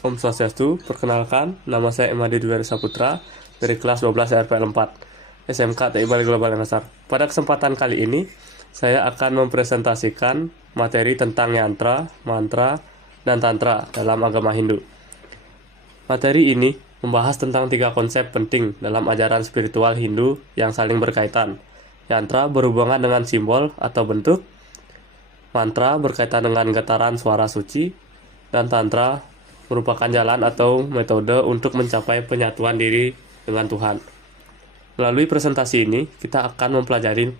Om Swastiastu, perkenalkan, nama saya Emadi Dwi Saputra dari kelas 12 RPL 4, SMK TI Bali Global Dasar. Pada kesempatan kali ini, saya akan mempresentasikan materi tentang yantra, mantra, dan tantra dalam agama Hindu. Materi ini membahas tentang 3 konsep penting dalam ajaran spiritual Hindu yang saling berkaitan. Yantra berhubungan dengan simbol atau bentuk, mantra berkaitan dengan getaran suara suci, dan tantra merupakan jalan atau metode untuk mencapai penyatuan diri dengan Tuhan. Melalui presentasi ini, kita akan mempelajari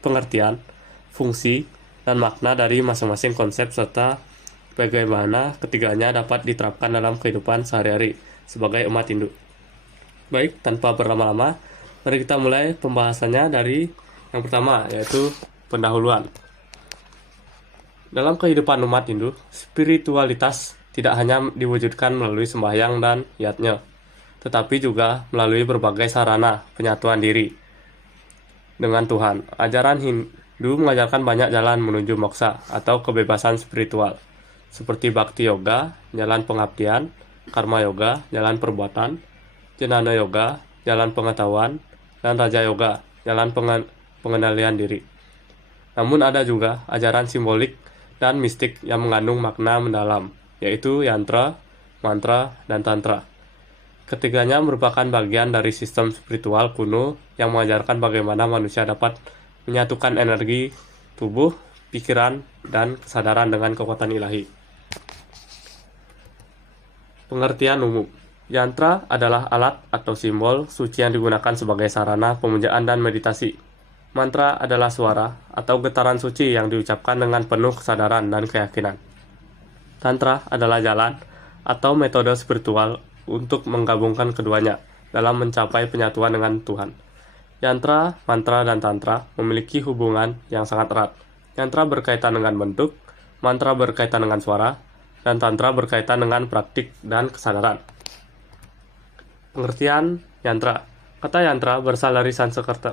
pengertian, fungsi, dan makna dari masing-masing konsep serta bagaimana ketiganya dapat diterapkan dalam kehidupan sehari-hari sebagai umat Hindu. Baik, tanpa berlama-lama, mari kita mulai pembahasannya dari yang pertama, yaitu pendahuluan. Dalam kehidupan umat Hindu, spiritualitas tidak hanya diwujudkan melalui sembahyang dan yatnya, tetapi juga melalui berbagai sarana penyatuan diri dengan Tuhan. Ajaran Hindu mengajarkan banyak jalan menuju moksa atau kebebasan spiritual, seperti Bhakti Yoga, jalan pengabdian, Karma Yoga, jalan perbuatan, Jnana Yoga, jalan pengetahuan, dan Raja Yoga, jalan pengendalian diri. Namun ada juga ajaran simbolik dan mistik yang mengandung makna mendalam, yaitu yantra, mantra, dan tantra. Ketiganya merupakan bagian dari sistem spiritual kuno yang mengajarkan bagaimana manusia dapat menyatukan energi tubuh, pikiran, dan kesadaran dengan kekuatan ilahi. Pengertian umum. Yantra adalah alat atau simbol suci yang digunakan sebagai sarana pemujaan dan meditasi. Mantra adalah suara atau getaran suci yang diucapkan dengan penuh kesadaran dan keyakinan. Tantra adalah jalan atau metode spiritual untuk menggabungkan keduanya dalam mencapai penyatuan dengan Tuhan. Yantra, mantra, dan tantra memiliki hubungan yang sangat erat. Yantra berkaitan dengan bentuk, mantra berkaitan dengan suara, dan tantra berkaitan dengan praktik dan kesadaran. Pengertian yantra. Kata yantra berasal dari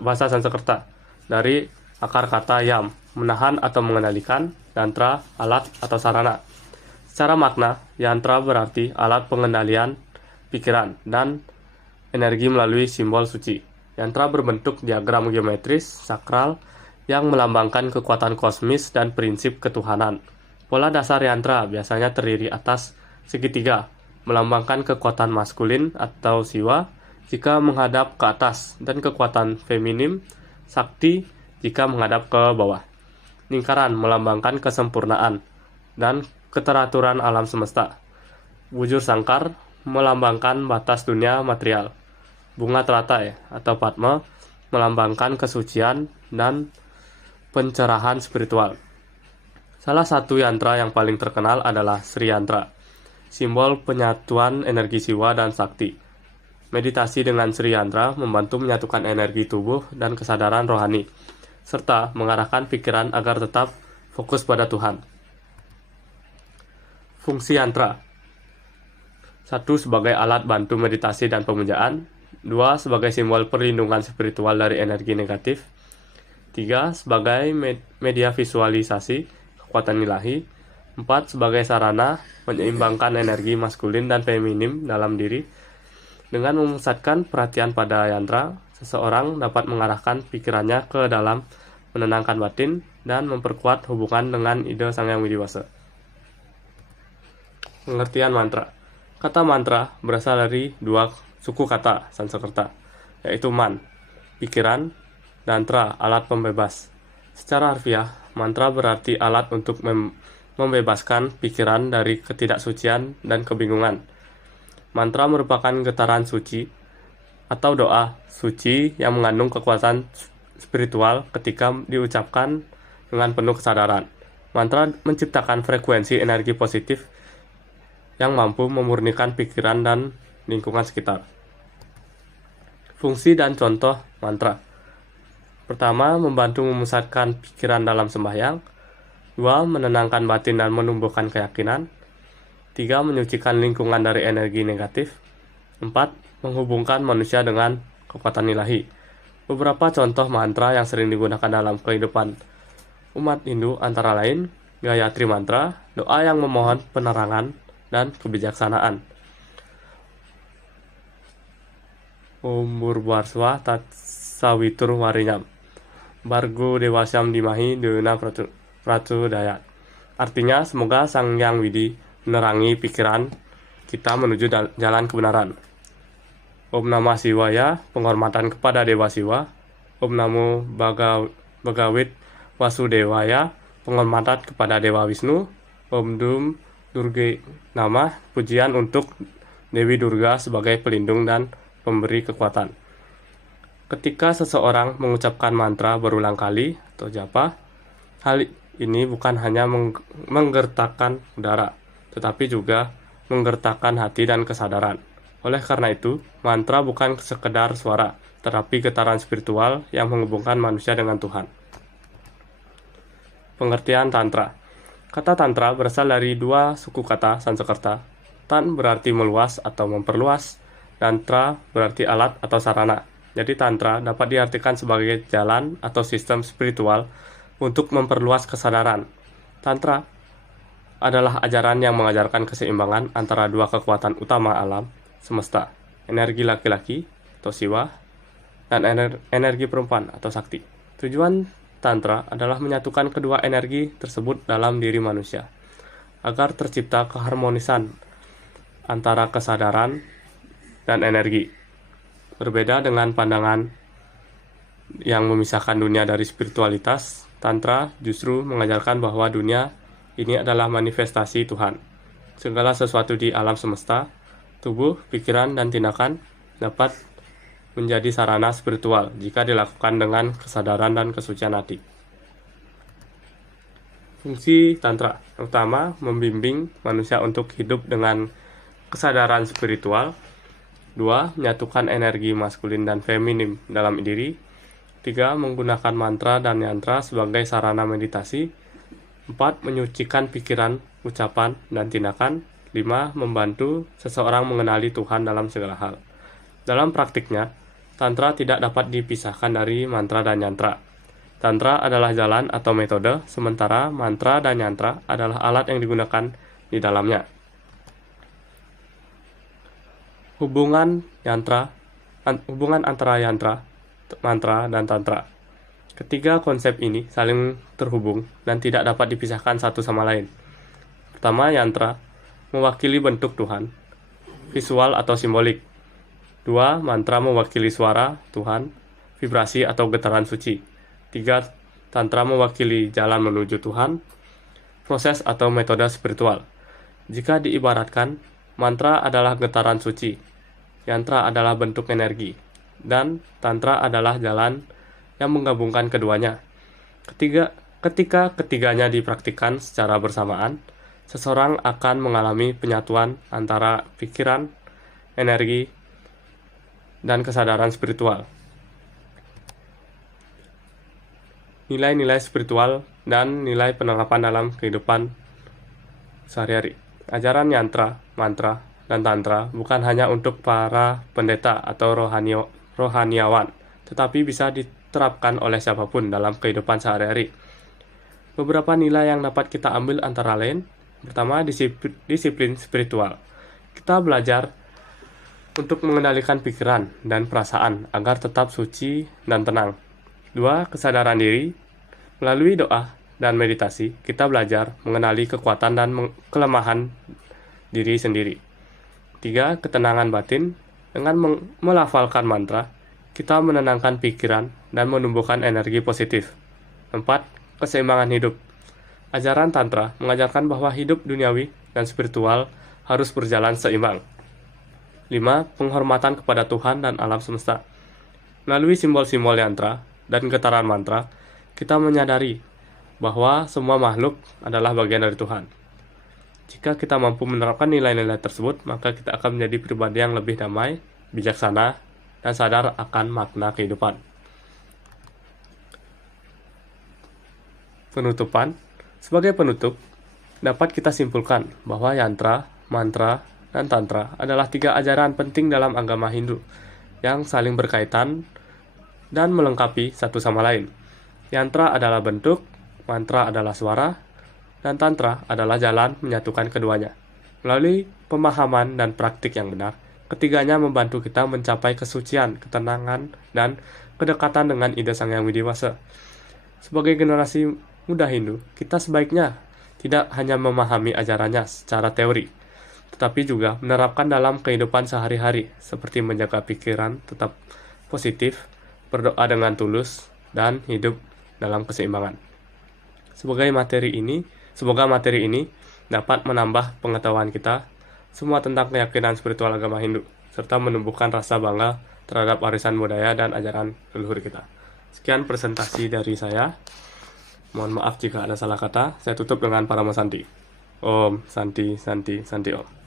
bahasa Sanskerta, dari akar kata yam, menahan atau mengendalikan, yantra, alat atau sarana. Secara makna, yantra berarti alat pengendalian pikiran dan energi melalui simbol suci. Yantra berbentuk diagram geometris, sakral, yang melambangkan kekuatan kosmis dan prinsip ketuhanan. Pola dasar yantra biasanya terdiri atas segitiga, melambangkan kekuatan maskulin atau siwa jika menghadap ke atas, dan kekuatan feminim, sakti, jika menghadap ke bawah. Lingkaran melambangkan kesempurnaan dan keteraturan alam semesta. Bujur sangkar melambangkan batas dunia material. Bunga teratai atau padma melambangkan kesucian dan pencerahan spiritual. Salah satu yantra yang paling terkenal adalah Sri Yantra, simbol penyatuan energi siwa dan sakti. Meditasi dengan Sri Yantra membantu menyatukan energi tubuh dan kesadaran rohani, serta mengarahkan pikiran agar tetap fokus pada Tuhan. Fungsi yantra. 1. Sebagai alat bantu meditasi dan pemujaan. 2. Sebagai simbol perlindungan spiritual dari energi negatif. 3. Sebagai media visualisasi kekuatan ilahi. 4. Sebagai sarana menyeimbangkan energi maskulin dan feminim dalam diri. Dengan memusatkan perhatian pada yantra, seseorang dapat mengarahkan pikirannya ke dalam, menenangkan batin, dan memperkuat hubungan dengan ide Sang Hyang Widi Wasa. Pengertian mantra. Kata mantra berasal dari 2 suku kata Sanskerta, yaitu man, pikiran, dan tra, alat pembebas. Secara harfiah, mantra berarti alat untuk membebaskan pikiran dari ketidaksucian dan kebingungan. Mantra merupakan getaran suci atau doa suci yang mengandung kekuatan spiritual ketika diucapkan dengan penuh kesadaran. Mantra menciptakan frekuensi energi positif yang mampu memurnikan pikiran dan lingkungan sekitar. Fungsi dan contoh mantra. Pertama, membantu memusatkan pikiran dalam sembahyang. 2. Menenangkan batin dan menumbuhkan keyakinan. 3. Menyucikan lingkungan dari energi negatif. 4. Menghubungkan manusia dengan kekuatan ilahi. Beberapa contoh mantra yang sering digunakan dalam kehidupan umat Hindu antara lain Gayatri Mantra, doa yang memohon penerangan dan kebijaksanaan. Om Burbarswa Tat Sawitur Warinyam Bargo Dewasyam Dimahi Deuna Pracodayat. Artinya, semoga Sang Yang Widi menerangi pikiran kita menuju jalan kebenaran. Om Namah Shivaya, penghormatan kepada Dewa Siwa. Om Namo Bhagawit Vasudevaya, penghormatan kepada Dewa Wisnu. Om Dum Durge Namah, pujian untuk Dewi Durga sebagai pelindung dan pemberi kekuatan. Ketika seseorang mengucapkan mantra berulang kali atau japa, hal ini bukan hanya menggertakkan udara, tetapi juga menggertakkan hati dan kesadaran. Oleh karena itu, mantra bukan sekedar suara, tetapi getaran spiritual yang menghubungkan manusia dengan Tuhan. Pengertian Tantra. Kata Tantra berasal dari dua suku kata Sanskerta. Tan berarti meluas atau memperluas, dan Tra berarti alat atau sarana. Jadi Tantra dapat diartikan sebagai jalan atau sistem spiritual untuk memperluas kesadaran. Tantra adalah ajaran yang mengajarkan keseimbangan antara dua kekuatan utama alam semesta, energi laki-laki atau Siwa, dan energi perempuan atau Sakti. Tujuan Tantra adalah menyatukan kedua energi tersebut dalam diri manusia, agar tercipta keharmonisan antara kesadaran dan energi. Berbeda dengan pandangan yang memisahkan dunia dari spiritualitas, Tantra justru mengajarkan bahwa dunia ini adalah manifestasi Tuhan. Segala sesuatu di alam semesta, tubuh, pikiran, dan tindakan dapat menjadi sarana spiritual jika dilakukan dengan kesadaran dan kesucian hati. Fungsi Tantra pertama, membimbing manusia untuk hidup dengan kesadaran spiritual. 2. Menyatukan energi maskulin dan feminim dalam diri. 3. Menggunakan mantra dan yantra sebagai sarana meditasi. 4. Menyucikan pikiran, ucapan, dan tindakan. 5. Membantu seseorang mengenali Tuhan dalam segala hal. Dalam praktiknya, Tantra tidak dapat dipisahkan dari mantra dan yantra. Tantra adalah jalan atau metode, sementara mantra dan yantra adalah alat yang digunakan di dalamnya. Hubungan antara yantra, mantra, dan tantra. Ketiga konsep ini saling terhubung dan tidak dapat dipisahkan satu sama lain. Pertama, yantra mewakili bentuk Tuhan, visual atau simbolik. 2. Mantra mewakili suara Tuhan, vibrasi atau getaran suci. 3. Tantra mewakili jalan menuju Tuhan, proses atau metode spiritual. Jika diibaratkan, mantra adalah getaran suci, yantra adalah bentuk energi, dan tantra adalah jalan yang menggabungkan keduanya. Ketika ketiganya dipraktikkan secara bersamaan, seseorang akan mengalami penyatuan antara pikiran, energi, dan kesadaran spiritual. Nilai-nilai spiritual dan nilai penerapan dalam kehidupan sehari-hari. Ajaran yantra, mantra, dan tantra bukan hanya untuk para pendeta atau rohaniawan, tetapi bisa diterapkan oleh siapapun dalam kehidupan sehari-hari. Beberapa nilai yang dapat kita ambil antara lain. Pertama, disiplin spiritual. Kita belajar untuk mengendalikan pikiran dan perasaan agar tetap suci dan tenang. 2. Kesadaran diri. Melalui doa dan meditasi, kita belajar mengenali kekuatan dan kelemahan diri sendiri. 3. Ketenangan batin. Dengan melafalkan mantra, kita menenangkan pikiran dan menumbuhkan energi positif. 4. Keseimbangan hidup. Ajaran Tantra mengajarkan bahwa hidup duniawi dan spiritual harus berjalan seimbang. 5. Penghormatan kepada Tuhan dan alam semesta. Melalui simbol-simbol yantra dan getaran mantra, kita menyadari bahwa semua makhluk adalah bagian dari Tuhan. Jika kita mampu menerapkan nilai-nilai tersebut, maka kita akan menjadi pribadi yang lebih damai, bijaksana, dan sadar akan makna kehidupan. Penutupan. Sebagai penutup, dapat kita simpulkan bahwa yantra, mantra, dan tantra adalah 3 ajaran penting dalam agama Hindu yang saling berkaitan dan melengkapi satu sama lain. Yantra adalah bentuk, mantra adalah suara, dan tantra adalah jalan menyatukan keduanya. Melalui pemahaman dan praktik yang benar, ketiganya membantu kita mencapai kesucian, ketenangan, dan kedekatan dengan ide Sang Yang Widi Wasa. Sebagai generasi muda Hindu, kita sebaiknya tidak hanya memahami ajarannya secara teori, tetapi juga menerapkan dalam kehidupan sehari-hari, seperti menjaga pikiran tetap positif, berdoa dengan tulus, dan hidup dalam keseimbangan. Semoga materi ini dapat menambah pengetahuan kita semua tentang keyakinan spiritual agama Hindu, serta menumbuhkan rasa bangga terhadap warisan budaya dan ajaran leluhur kita. Sekian presentasi dari saya. Mohon maaf jika ada salah kata. Saya tutup dengan Parama Santi. Om Santi Santi Santi Om.